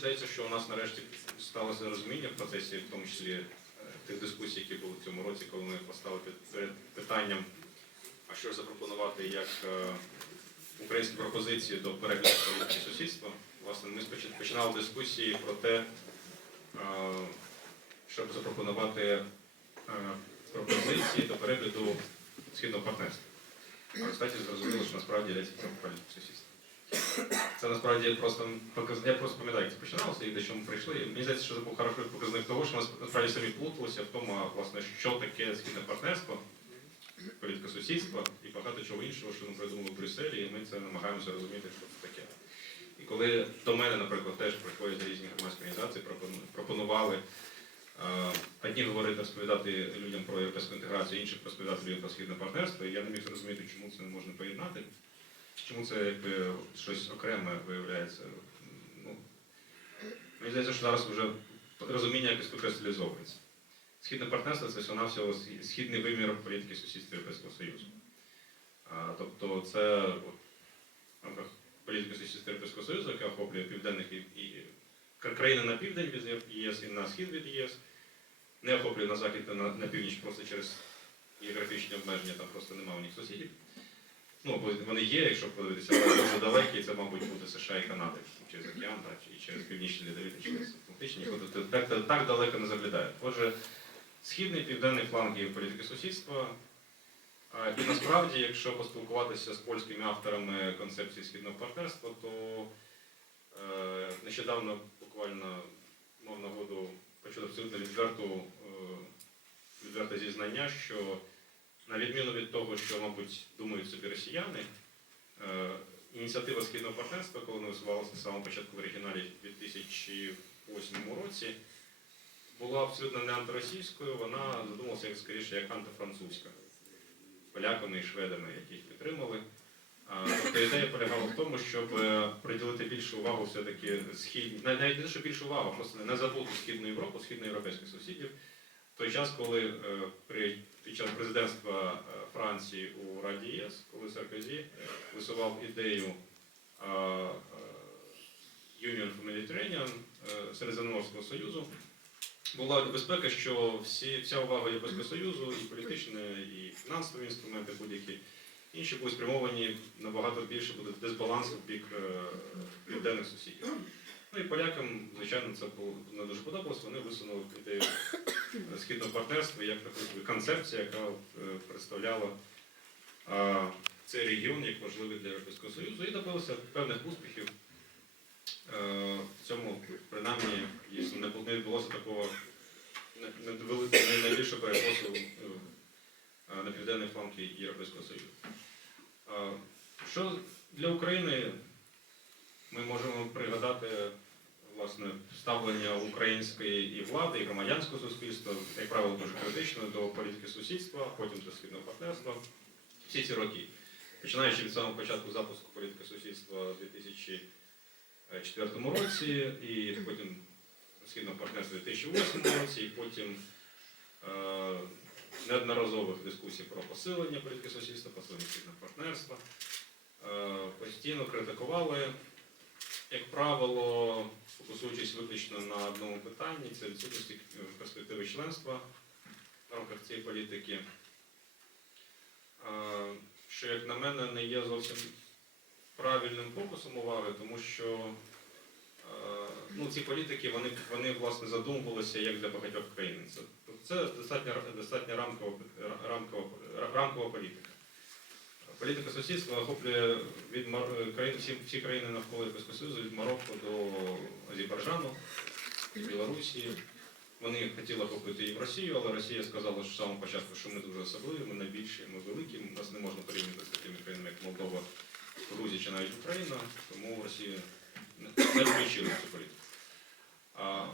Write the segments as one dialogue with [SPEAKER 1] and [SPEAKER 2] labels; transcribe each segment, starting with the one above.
[SPEAKER 1] здається, що у нас нарешті сталося розуміння в процесі, в тому числі е, тих дискусій, які були в цьому році, коли ми поставили перед питанням, а що ж запропонувати як е, українські пропозиції до перегляду сусідства. Власне, ми починали дискусії про те, е, щоб запропонувати пропозиції до перегляду східного партнерства. А в результаті зрозуміло, що насправді йдеться про політику сусідства. Це насправді просто показ... Я просто пам'ятаю, як це починалося і до чого ми прийшли. І мені здається, що це був хороший показник того, що ми насправді самі плуталися в тому, власне, що таке східне партнерство, політика сусідства і багато чого іншого, що ми придумали в Брюсселі, і ми це намагаємося розуміти, що це таке. І коли до мене, наприклад, теж приходять різні громадські організації, пропонували одні говорити, розповідати людям про європейську інтеграцію, інших розповідати людям про східне партнерство, і я не міг зрозуміти, чому це не можна поєднати. Чому це якби щось окреме виявляється? Ну, мені здається, що зараз вже розуміння якось викристалізовується. Східне партнерство це всього-навсього східний вимір політики сусідства Європейського Союзу. А, тобто це в рамках політики сусідства Європейського Союзу, яка охоплює південних і, і країни на південь від ЄС і на схід від ЄС, не охоплює на захід і на, на північ просто через географічні обмеження, там просто немає у них сусідів. Ну, вони є, якщо подивитися, але дуже далекі, це, мабуть, буде США і Канада через океан, так, і через північні лідові, через. Тобто так, так, так далеко не заглядають. Отже, східний південний фланг є політики сусідства. І насправді, якщо поспілкуватися з польськими авторами концепції східного партнерства, то е, нещодавно буквально мав нагоду почути абсолютно відверту, е, відверте зізнання, що на відміну від того, що, мабуть, думають собі росіяни, е, ініціатива східного партнерства, коли висувалася на самому початку в оригіналі в 2008 році, була абсолютно не антиросійською, вона задумалася як скоріше як антифранцузька поляками і шведами, які їх підтримали. Тобто ідея полягала в тому, щоб е, приділити більшу увагу все-таки схід, навіть навіть не що більшу увагу, просто не забути Східну Європу, східноєвропейських сусідів. Той час, коли е, при, під час президентства е, Франції у Раді ЄС, коли Саркозі висував ідею е, е, Union for Mediterranean, е, Середземноморського Союзу, була небезпека, що всі, вся увага Європейського Союзу, і політичні, і фінансові інструменти, будь-які інші будуть спрямовані набагато більше буде дисбаланс в бік е, південних сусідів. Ну і полякам, звичайно, це було не дуже подобалось. Вони висунули ідею східного партнерства як таку собі концепцію, яка е, представляла е, цей регіон як важливий для Європейського Союзу і добилися певних успіхів. Е, В цьому, принаймні, не відбулося такого найбільшого перекосу е, на південний фланг Європейського Союзу. Що для України ми можемо пригадати власне ставлення української і влади, і громадянського суспільства, як правило, дуже критично до політики сусідства, потім до східного партнерства. Всі ці роки, починаючи від самого початку запуску політики сусідства у 2004 році, і потім східного партнерства у 2008 році, і потім е, неодноразових дискусій про посилення політики сусідства, посилення східного партнерства. Е, постійно критикували як правило, фокусуючись виключно на одному питанні, це відсутності е, перспективи членства в рамках цієї політики, що, як на мене, не є зовсім правильним фокусом уваги, тому що ну, ці політики вони, вони власне задумувалися як для багатьох країн. Це, це достатньо, достатньо рамкова, рамкова, рамкова політика. Політика сусідства охоплює від Мар- країн, всі, всі країни навколо Європейського Союзу, від Марокко до Азербайджану, Білорусі. Вони хотіли охопити і в Росію, але Росія сказала що з самого початку, що ми дуже особливі, ми найбільші, ми великі, нас не можна порівняти з такими країнами, як Молдова, Грузія чи навіть Україна, тому Росія не включила цю політику. А,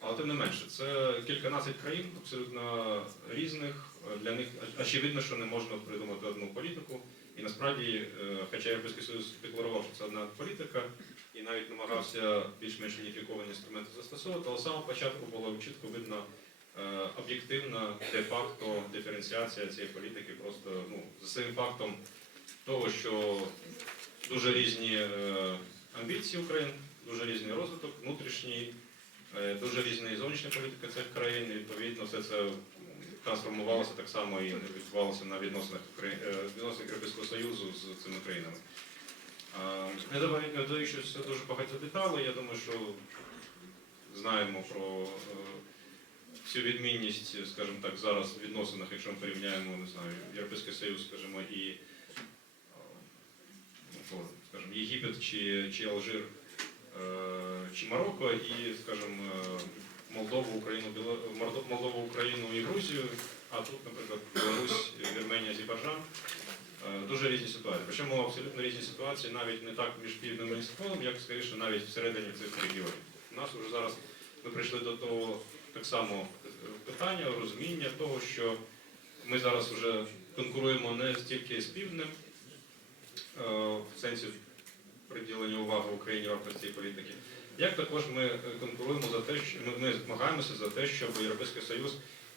[SPEAKER 1] але тим не менше, це кільканадцять країн абсолютно різних. Для них очевидно, що не можна придумати одну політику. І насправді, е, хоча Європейський Союз декларував, що це одна політика, і навіть намагався більш-менш уніфіковані інструменти застосовувати, але з самого початку було чітко видно е, об'єктивна де-факто диференціація цієї політики, просто ну, за самим фактом того, що дуже різні е, амбіції України дуже різний розвиток, внутрішній, дуже різна і зовнішня політика цих країн. Відповідно, все це трансформувалося так само і відбувалося на відносинах е, Європейського Союзу з цими країнами. Не додаю- дуже багато деталей, я думаю, що знаємо про е, всю відмінність, скажімо так, зараз в відносинах, якщо ми порівняємо, не знаю, Європейський Союз, скажімо, і е, ну, скажімо, Єгипет чи, чи Алжир, чи Марокко, і, скажімо, Молдову, Україну, Біло- Молдову, Україну і Грузію, а тут, наприклад, Білорусь, Вірменія, Азербайджан. Е, Дуже різні ситуації. Причому абсолютно різні ситуації навіть не так між півднем і як скоріше навіть всередині цих регіонів. У нас вже зараз ми прийшли до того так само е, питання, розуміння того, що ми зараз вже конкуруємо не стільки з півднем, е, в сенсі приділення уваги Україні в цієї політики, як також ми е, конкуруємо за те, що ми, змагаємося за те, щоб Європейський Союз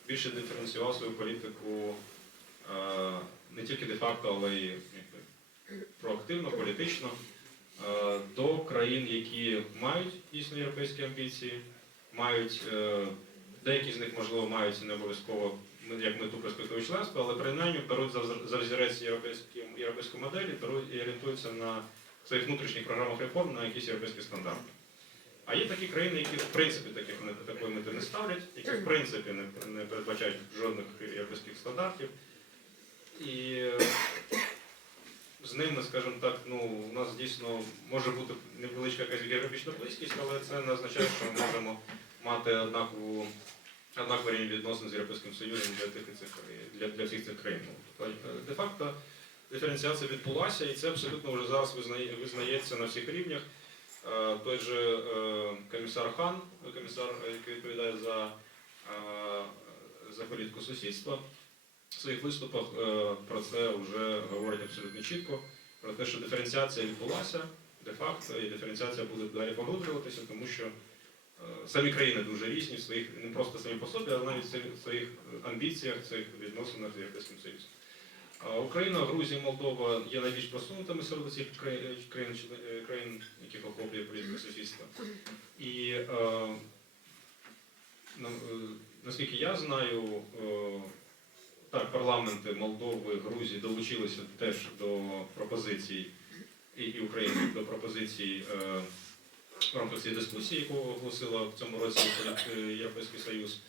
[SPEAKER 1] більше диференціював свою політику е, не тільки де-факто, але й проактивно, політично е, до країн, які мають дійсно європейські амбіції, мають деякі з них, можливо, мають не обов'язково як ми- як мету перспективи членства, але принаймні беруть за, європейські, європейську модель і орієнтуються на своїх внутрішніх програмах реформ на якісь європейські стандарти. А є такі країни, які в принципі таких такої мети не ставлять, які в принципі не, не передбачають жодних європейських стандартів. І з ними, скажімо так, ну, у нас дійсно може бути невеличка якась географічна близькість, але це не означає, що ми можемо мати однакову однаковий рівень відносин з Європейським Союзом для тих цих для, для всіх цих країн. Де-факто диференціація відбулася, і це абсолютно вже зараз визнає, визнається на всіх рівнях. Е, Той же е, комісар Хан, комісар, е, який відповідає за, за політику сусідства, в своїх виступах про це вже говорить абсолютно чітко, про те, що диференціація відбулася де-факто, і диференціація буде далі поглиблюватися, тому що самі країни дуже різні в своїх, не просто самі по собі, але навіть в своїх амбіціях, в своїх відносинах з Європейським Союзом. Україна, Грузія, Молдова є найбільш просунутими серед цих країн, країн, е, яких охоплює політика сусідства. І е, е, наскільки я знаю, е, так, парламенти Молдови, Грузії долучилися теж до пропозицій і, і України до пропозицій е, в рамках цієї дискусії, яку оголосила в цьому році е, Європейський Союз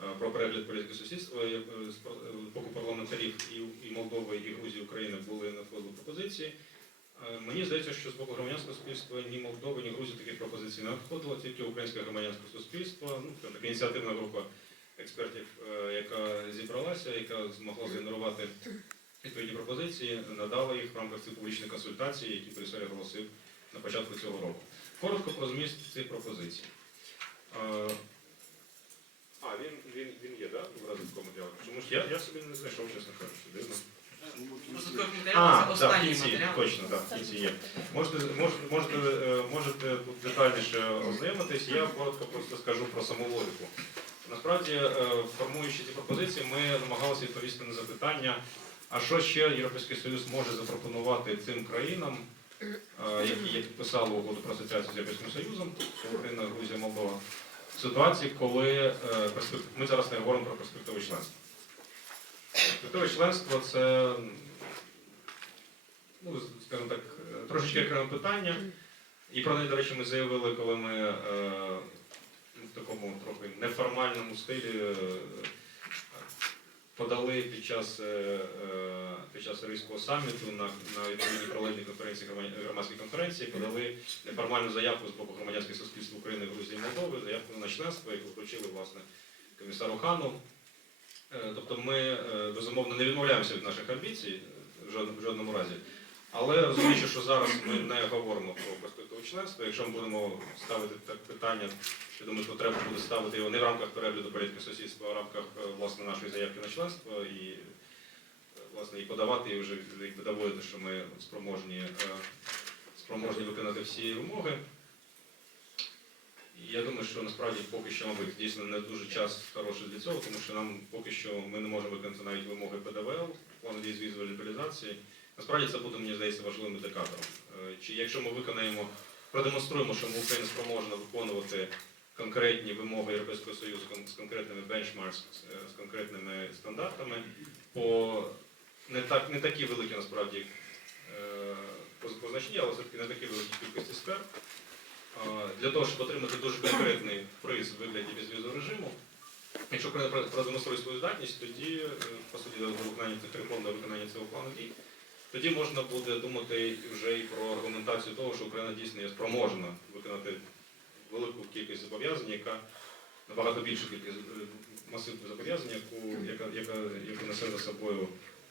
[SPEAKER 1] е, про перегляд політики сусідства. Е, З е, боку парламентарів і Молдови, і Грузії, України були надходили пропозиції. Е, Мені здається, що з боку громадянського суспільства ні Молдови, ні Грузії таких пропозицій не надходило, тільки українське громадянське суспільство, ну, така ініціативна група експертів, е, яка зібралася, яка змогла згенерувати відповідні пропозиції, надала їх в рамках цих публічних консультацій, які Брюссель оголосив на початку цього року. Коротко про зміст цих пропозицій. А, він, він, він є, так? Да? В розвитку матеріалу. Чому ж я, я собі не знайшов, чесно кажучи, дивно. А, так, в кінці, точно, так, в кінці є. Можете, мож, можете, е, можете тут детальніше ознайомитись, я коротко просто скажу про саму логіку. Насправді, е, формуючи ці пропозиції, ми намагалися відповісти на запитання, а що ще Європейський Союз може запропонувати цим країнам, е, які підписали угоду про асоціацію з Європейським Союзом, Україна, Грузія, Молдова, ситуації, коли е, ми зараз не говоримо про перспективу членства. Перспективе членство це, ну, скажімо так, трошечки окреме питання. І про неї, до речі, ми заявили, коли ми е, в такому трохи неформальному стилі е, подали під час, е, е, під час Ризького саміту на, на відповідній паралельній конференції громадській конференції, подали неформальну заявку з боку громадянських суспільств України, Грузії і Молдови, заявку на членство, яку включили власне комісару Хану. Е, Тобто ми безумовно не відмовляємося від наших амбіцій в жодному, разі. Але розуміючи, що зараз ми не говоримо про членства, якщо ми будемо ставити так питання, я думаю, що треба буде ставити його не в рамках перегляду політики сусідства, а в рамках е, власне нашої заявки на членство і е, власне і подавати і вже якби доводити, що ми спроможні, е, спроможні виконати всі вимоги. І я думаю, що насправді поки що, мабуть, дійсно не дуже час хороший для цього, тому що нам поки що ми не можемо виконати навіть вимоги ПДВЛ, плану дій з візуалізації. Насправді це буде, мені здається, важливим індикатором. Чи якщо ми виконаємо продемонструємо, що ми Україна спроможна виконувати конкретні вимоги Європейського Союзу з конкретними бенчмаркс, е, з конкретними стандартами по не так не такі великі насправді е, позначні, але все-таки не такі великі кількості сфер. Для того, щоб отримати дуже конкретний приз у вигляді безвізового режиму, якщо Україна продемонструє свою здатність, тоді, е, по суті, виконання цих до виконання цього плану дій, тоді можна буде думати вже і про аргументацію того, що Україна дійсно є спроможна виконати велику кількість зобов'язань, яка набагато більшу кількість е, масив зобов'язань, яку, яка, яка, яку несе за собою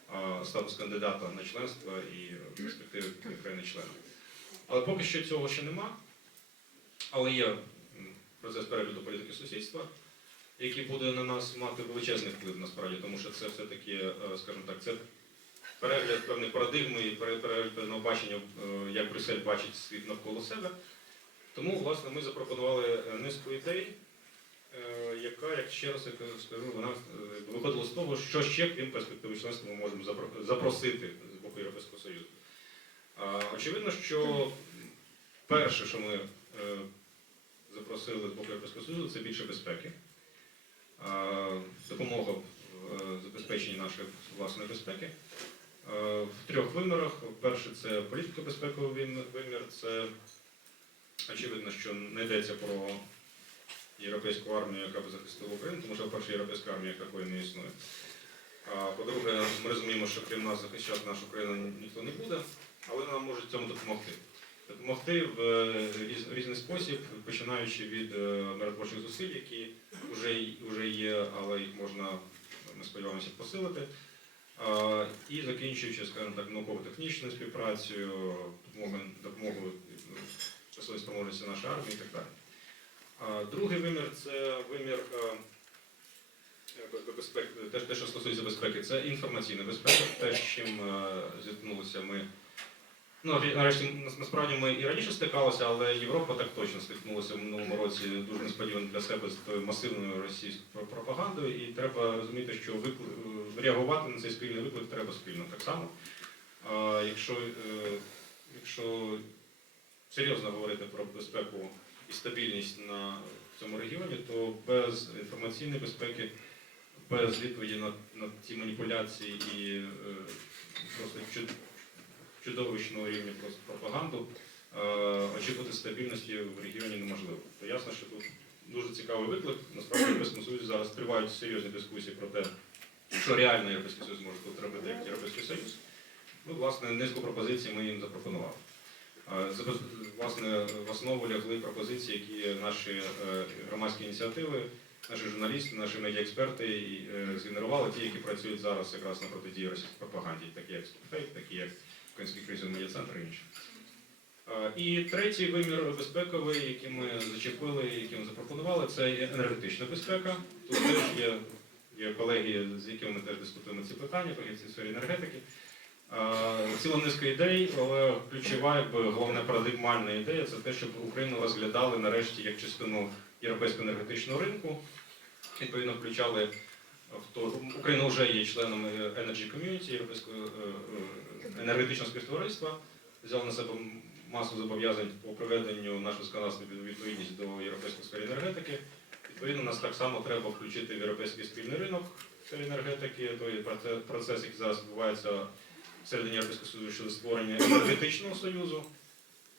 [SPEAKER 1] а, статус кандидата на членство і перспективи країни члена. Але поки що цього ще нема. Але є процес перегляду політики сусідства, який буде на нас мати величезний вплив насправді, тому що це все-таки, е, скажімо так, це перегляд певної парадигми і перегляд певного бачення, е, як Брюссель бачить світ навколо себе. Тому, власне, ми запропонували е, низку ідей, е, яка, як ще раз я скажу, вона виходила з того, що ще, крім перспективи членства, ми можемо запросити з боку Європейського Союзу. Очевидно, що перше, що ми запросили з боку Європейського Союзу, це більше безпеки. Допомога в забезпеченні нашої власної безпеки. Е, В трьох вимірах. Перше це політико-безпековий вимір. Це очевидно, що не йдеться про європейську армію, яка б захистила Україну, тому що, по-перше, європейська армія такої не існує. А по-друге, ми розуміємо, що крім нас захищати нашу країну ніхто не буде, але нам можуть цьому допомогти. Допомогти в е, різний спосіб, починаючи від е, миротворчих зусиль, які вже є, але їх можна, ми сподіваємося, посилити. А, І закінчуючи, скажімо так, науково-технічною співпрацею, допомогою, е, спроможності нашої армії і так далі. Другий вимір це вимір е, е, безпеки, те, що стосується безпеки, це інформаційна безпека, те, з чим е, зіткнулися ми. Ну, нарешті, нас- насправді ми і раніше стикалися, але Європа так точно стикнулася в минулому році дуже несподівано для себе з тою масивною російською пропагандою, і треба розуміти, що викли- е, реагувати на цей спільний виклик треба спільно так само. А, якщо, е, якщо серйозно говорити про безпеку і стабільність на цьому регіоні, то без інформаційної безпеки, без відповіді на, на ті маніпуляції і е, чудовищного рівня пропаганду, е, очікувати стабільності в регіоні неможливо. То ясно, що тут дуже цікавий виклик. Насправді в Європейському Союзі зараз тривають серйозні дискусії про те, що реально Європейський Союз може тут як Європейський Союз. Ну, власне, низку пропозицій ми їм запропонували. Е, Власне, в основу лягли пропозиції, які наші е, громадські ініціативи, наші журналісти, наші медіаексперти згенерували, ті, які працюють зараз якраз на протидії російській пропаганді, такі як Спутфейк, такі як Український кризовий медіа центр і інші. Е, І третій вимір безпековий, який ми зачепили, який ми запропонували, це енергетична безпека. Тут теж є, є колеги, з якими ми теж дискутуємо ці питання, колеги в сфері енергетики. Е, Ціла низка ідей, але ключова, якби головна парадигмальна ідея це те, щоб Україну розглядали нарешті як частину європейського енергетичного ринку. Відповідно, включали в то Україна вже є членом Energy Community, Європейського е, е, енергетичного співтовариства, взяла на себе масу зобов'язань по приведенню нашого законодавства відповідність до європейської сфери енергетики. Відповідно, нас так само треба включити в європейський спільний ринок сфері енергетики, той процес, який зараз відбувається всередині Європейського Союзу щодо створення енергетичного союзу.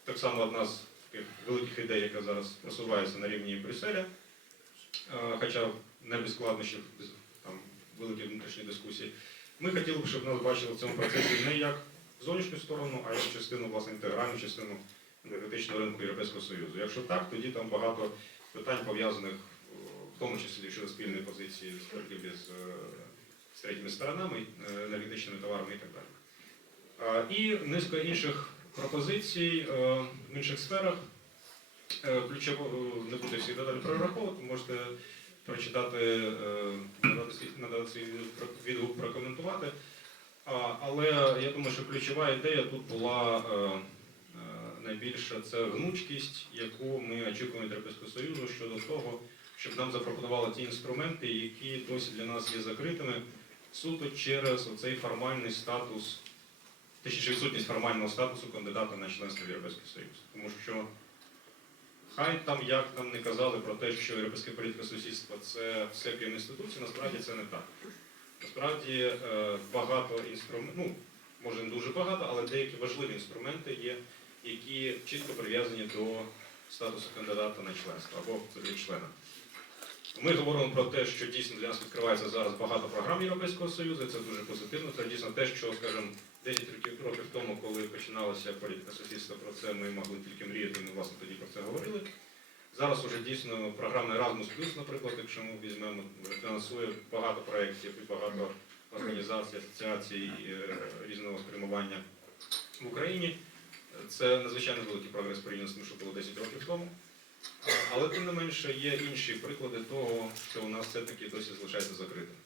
[SPEAKER 1] Так само одна з таких великих ідей, яка зараз просувається на рівні Брюсселя, Е, хоча не без складнощів, без там, великі внутрішні дискусії. Ми хотіли б, щоб нас бачили в цьому процесі не як зовнішню сторону, а як частину, власне, інтегральну частину енергетичного ринку Європейського Союзу. Якщо так, тоді там багато питань пов'язаних, в тому числі щодо спільної позиції з з, е, з третіми сторонами, е, енергетичними товарами і так далі. І низка інших пропозицій е, в інших сферах. Е, Ключово е, не буду всі деталі прораховувати, можете прочитати, е, надати свій- відгук прокоментувати. Але я думаю, що ключова ідея тут була е, е, найбільша це гнучкість, яку ми очікуємо від Європейського Союзу щодо того, щоб нам запропонували ті інструменти, які досі для нас є закритими, суто через оцей формальний статус, точніше відсутність формального статусу кандидата на членство в Європейський Союз. Тому що Хай там як нам не казали про те, що європейська політика сусідства це крім інституції, насправді це не так. Насправді е, багато інструментів, ну може не дуже багато, але деякі важливі інструменти є, які чітко прив'язані до статусу кандидата на членство або взагалі члена. Ми говоримо про те, що дійсно для нас відкривається зараз багато програм Європейського Союзу, і це дуже позитивно. Це дійсно те, що, скажімо, 10 років, років тому, коли починалася політика сусідства, про це ми могли тільки мріяти, ми власне тоді про це говорили. Зараз уже дійсно програма Erasmus+, наприклад, якщо ми візьмемо, фінансує багато проєктів і багато організацій, асоціацій е, різного спрямування в Україні. Це надзвичайно великий прогрес порівняно з тим, що було 10 років тому. Але тим не менше є інші приклади того, що у нас все-таки досі залишається закритим.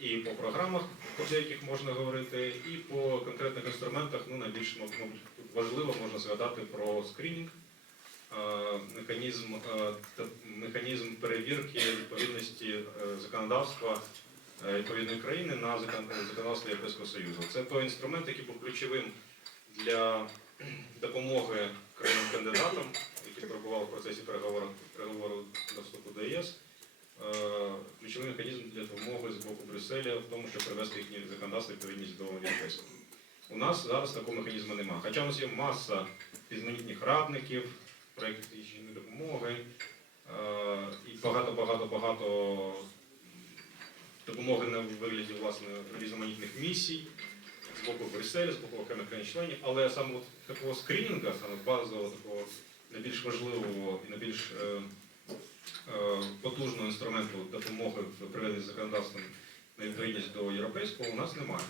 [SPEAKER 1] І по програмах, по деяких можна говорити, і по конкретних інструментах, ну найбільш важливо можна згадати про скринінг, механізм, механізм перевірки відповідності е, законодавства е, відповідної країни на законодавство Європейського Союзу. Це той інструмент, який був ключовим для допомоги країнам-кандидатам, які перебували в процесі переговору до вступу до ЄС. Е, Ключовий механізм для допомоги з боку Брюсселя в тому, щоб привести їхні законодавство відповідність до європейського. У нас зараз такого механізму немає. Хоча у нас є маса різноманітних радників, проєктів технічної допомоги е, і багато-багато-багато допомоги на вигляді власне різноманітних місій з боку Брюсселя, з боку окремих країн-членів, але саме от такого скринінга, саме базового, такого найбільш важливого і найбільш е, потужного інструменту допомоги в приведенні законодавством на відповідність до європейського у нас немає.